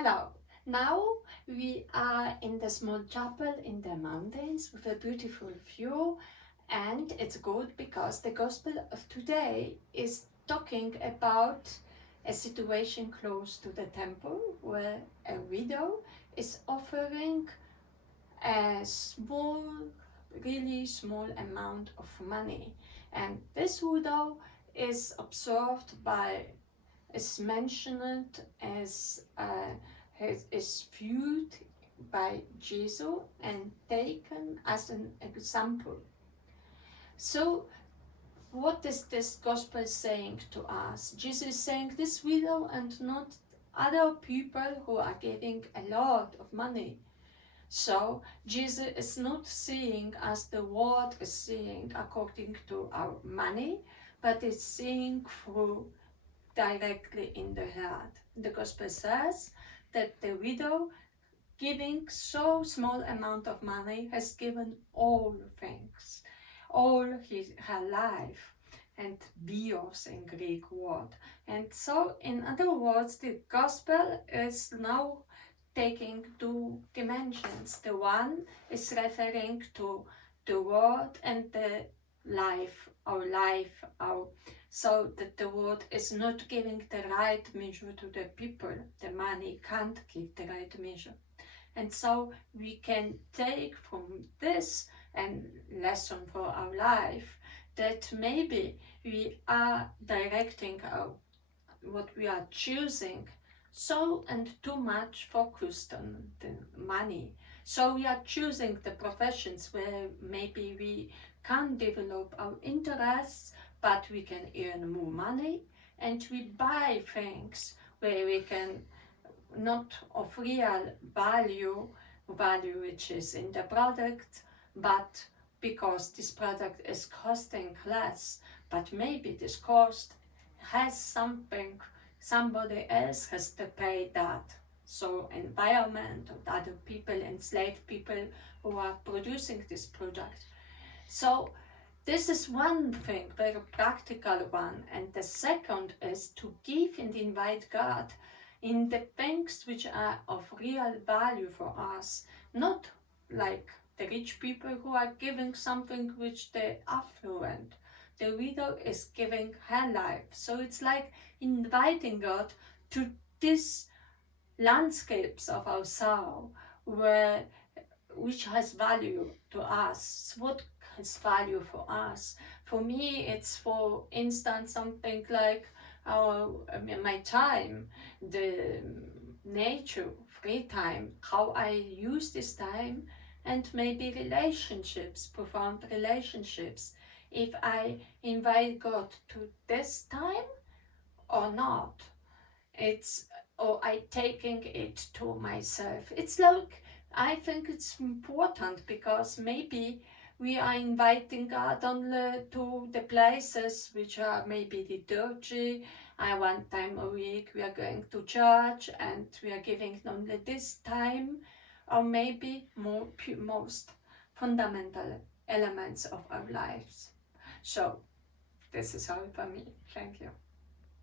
Hello. Now we are in the small chapel in the mountains with a beautiful view, and it's good because the gospel of today is talking about a situation close to the temple where a widow is offering a really small amount of money, and this widow is observed by is mentioned as is viewed by Jesus and taken as an example. So what is this gospel saying to us? Jesus is saying this widow and not other people who are giving a lot of money. So Jesus is not seeing as the world is seeing according to our money, but is seeing through directly in the heart. The gospel says that the widow giving so small amount of money has given all things, all her life, and bios in Greek word. And so in other words, the gospel is now taking two dimensions. The one is referring to the word and the life, our so that the word is not giving the right measure to the people. The money can't give the right measure. And so we can take from this and lesson for our life that maybe we are directing what we are choosing so and too much focused on the money. So we are choosing the professions where maybe we can develop our interests, but we can earn more money, and we buy things where we can not of real value which is in the product, but because this product is costing less, but maybe this cost has somebody else has to pay that. So environment or other people, enslaved people who are producing this product. So this is one thing, very practical one. And the second is to give and invite God in the things which are of real value for us, not like the rich people who are giving something which they affluent. The widow is giving her life. So it's like inviting God to these landscapes of our sorrow, which has value to us. What has value for us? For me, it's for instance something like my time, the nature, free time, how I use this time, and maybe relationships, profound relationships. If I invite God to this time or not, it's or I taking it to myself. It's like I think it's important because maybe we are inviting God only to the places which are maybe liturgy. One time a week we are going to church and we are giving only this time, or maybe most fundamental elements of our lives. So this is all for me. Thank you.